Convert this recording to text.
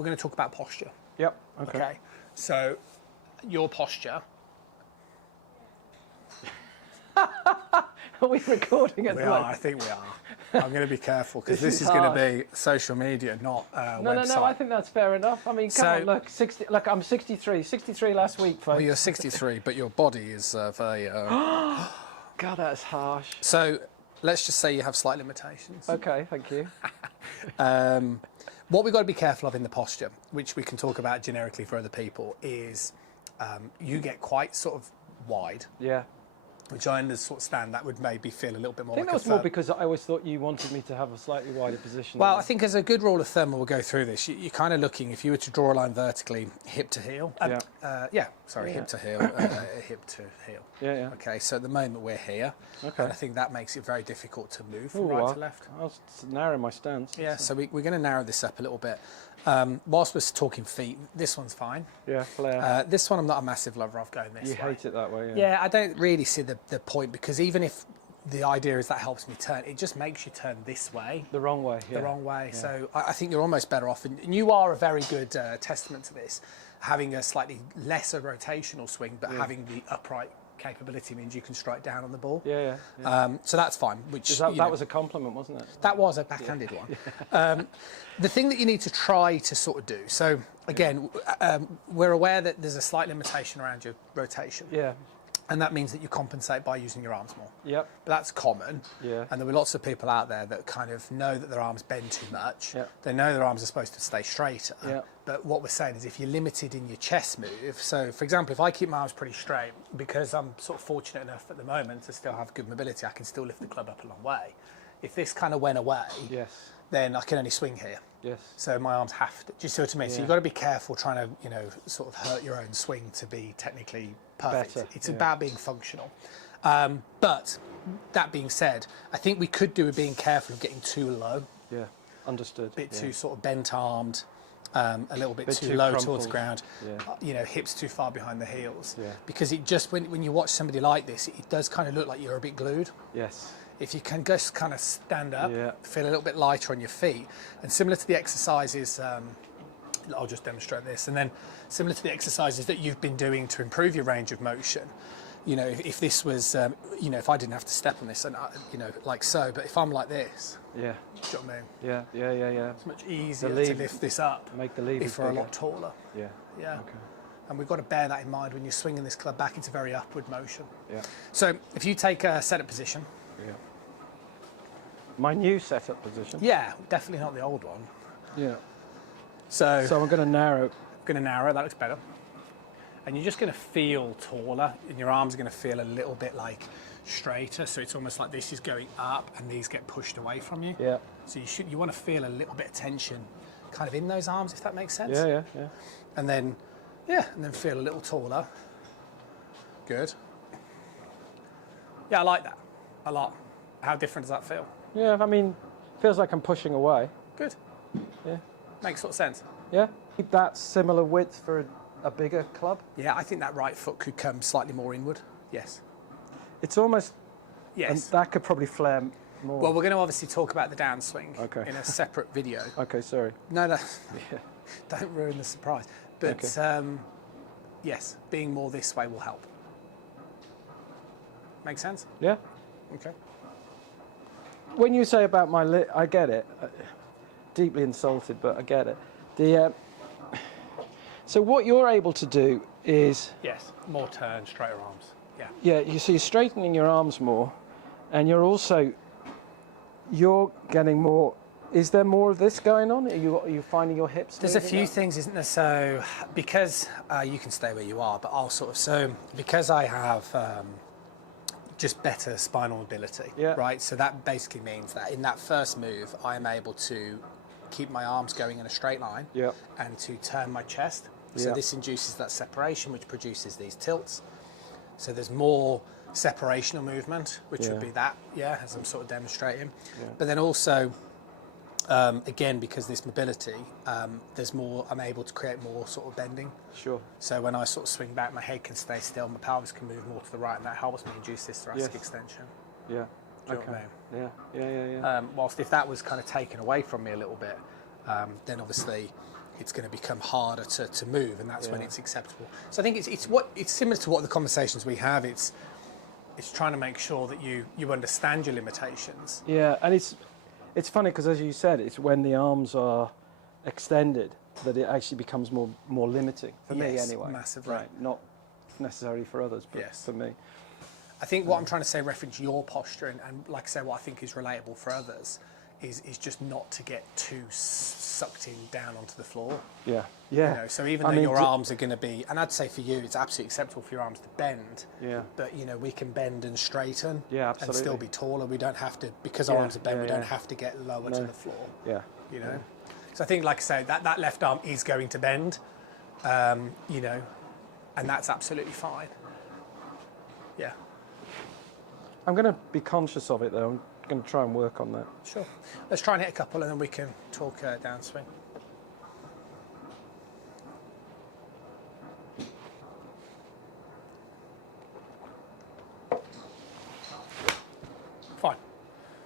we're going to talk about posture. Yep. Okay. So your posture. Are we recording at We the are. moment? I think we are. I'm going to be careful because this is is going harsh. to be social media, not website. No. I think that's fair enough. I mean, come So- on, look, 60. Look, I'm 63. 63 last week, folks. Well, you're 63, but your body is very. God, that's harsh. So let's just say you have slight limitations. Okay, thank you. What we've got to be careful of in the posture, which we can talk about generically for other people, is you get quite sort of wide, Yeah. which I understand that would maybe feel a little bit more I think like that was a more third. because I always thought you wanted me to have a slightly wider position. Well, I think as a good rule of thumb, and we'll go through this, you're kind of looking, if you were to draw a line vertically, hip to heel. Hip to heel, hip to heel. Yeah. Okay, so at the moment we're here. Okay. And I think that makes it very difficult to move from Ooh, right to left. I'll narrow my stance. Yeah, so we're going to narrow this up a little bit. Whilst we're talking feet, this one's fine. Yeah, flare. This one I'm not a massive lover of going this You way. hate it that way, yeah. Yeah, I don't really see the point, because even if the idea is that helps me turn, it just makes you turn this way. The wrong way, yeah. The wrong way. Yeah. So I think you're almost better off, and you are a very good testament to this. Having a slightly lesser rotational swing, but having the upright capability means you can strike down on the ball. Yeah. So that's fine. Which That was a compliment, wasn't it? that was a backhanded one. The thing that you need to try to sort of do. So again, we're aware that there's a slight limitation around your rotation. Yeah. And that means that you compensate by using your arms more. Yep. But that's common. Yeah. And there were lots of people out there that kind of know that their arms bend too much. Yeah. They know their arms are supposed to stay straighter. Yeah. But what we're saying is if you're limited in your chest move, so for example, if I keep my arms pretty straight, because I'm sort of fortunate enough at the moment to still have good mobility, I can still lift the club up a long way. If this kind of went away, Yes. then I can only swing here. Yes. So my arms have to. Do you see what I mean? So Yeah. you've got to be careful trying to, sort of hurt your own swing to be technically perfect. Better, It's yeah. about being functional. But that being said, I think we could do with being careful of getting too low, Yeah. Understood. a bit yeah. too sort of bent armed, a little bit Bit too too low towards crumpled. the ground. Yeah. Hips too far behind the heels. Yeah. Because it just when you watch somebody like this, it does kind of look like you're a bit glued. Yes. If you can just kind of stand up, Yeah. feel a little bit lighter on your feet, and similar to the exercises, I'll just demonstrate this, and then similar to the exercises that you've been doing to improve your range of motion, if this was, if I didn't have to step on this, and like so, but if I'm like this, Yeah. do you know what I mean? Yeah. It's much easier The to lever- lift this up Make the levers if we're a bigger. lot taller. Yeah. Yeah. Okay. And we've got to bear that in mind when you're swinging this club back into very upward motion. Yeah. So if you take a setup position, Yeah. My new setup position. yeah, definitely not the old one. Yeah. So So I'm going to narrow. going to narrow, that looks better. And you're just going to feel taller, and your arms are going to feel a little bit like straighter, so it's almost like this is going up and these get pushed away from you. Yeah. So you want to feel a little bit of tension kind of in those arms, if that makes sense. Yeah. And then feel a little taller. Good. Yeah, I like that a lot. How different does that feel? Yeah, I mean, feels like I'm pushing away. Good. Yeah. Makes sort of sense. Yeah. Keep that similar width for a bigger club. Yeah, I think that right foot could come slightly more inward. Yes. It's almost, and Yes. that could probably flare more. Well, we're going to obviously talk about the downswing Okay. in a separate video. Okay, sorry. No, Yeah. don't ruin the surprise. But Okay. yes, being more this way will help. Make sense? Yeah. Okay. When you say about my I get it. Deeply insulted, but I get it. So what you're able to do is, Yes, more turn, straighter arms. Yeah. you're straightening your arms more, and you're getting more. Is there more of this going on? Are you finding your hips? There's a moving few up? things, isn't there? So because you can stay where you are, but because I have just better spinal mobility, Yeah. right? So that basically means that in that first move, I am able to keep my arms going in a straight line Yeah. and to turn my chest. So Yeah. this induces that separation, which produces these tilts. So there's more separational movement, which would Yeah. be that, as I'm sort of demonstrating. Yeah. But then also, again, because this mobility, I'm able to create more sort of bending. Sure. So when I sort of swing back, my head can stay still, my pelvis can move more to the right, and that helps me induce this thoracic Yes. extension. Yeah. Do you know what I mean? Yeah. Whilst if that was kind of taken away from me a little bit, then obviously, it's going to become harder to move, and that's when Yeah. it's acceptable. So I think it's similar to what the conversations we have. It's trying to make sure that you understand your limitations. Yeah, and it's funny because, as you said, it's when the arms are extended that it actually becomes more limiting for me Yes, anyway. massively. Right, not necessarily for others, but Yes. for me. I think what I'm trying to say, reference your posture, and like I say, what I think is relatable for others, is just not to get too sucked in down onto the floor. Yeah, yeah. You know, so even I though mean, your arms are going to be, and I'd say for you, it's absolutely acceptable for your arms to bend. Yeah. But you know, we can bend and straighten. Yeah, And still absolutely. be taller. We don't have to, because our Yeah, arms are bent. yeah, We don't yeah. have to get lower to the floor. Yeah. You know. So I think, like I say, that left arm is going to bend. You know, and that's absolutely fine. Yeah. I'm going to be conscious of it, though. I'm going to try and work on that. Sure. Let's try and hit a couple, and then we can talk downswing.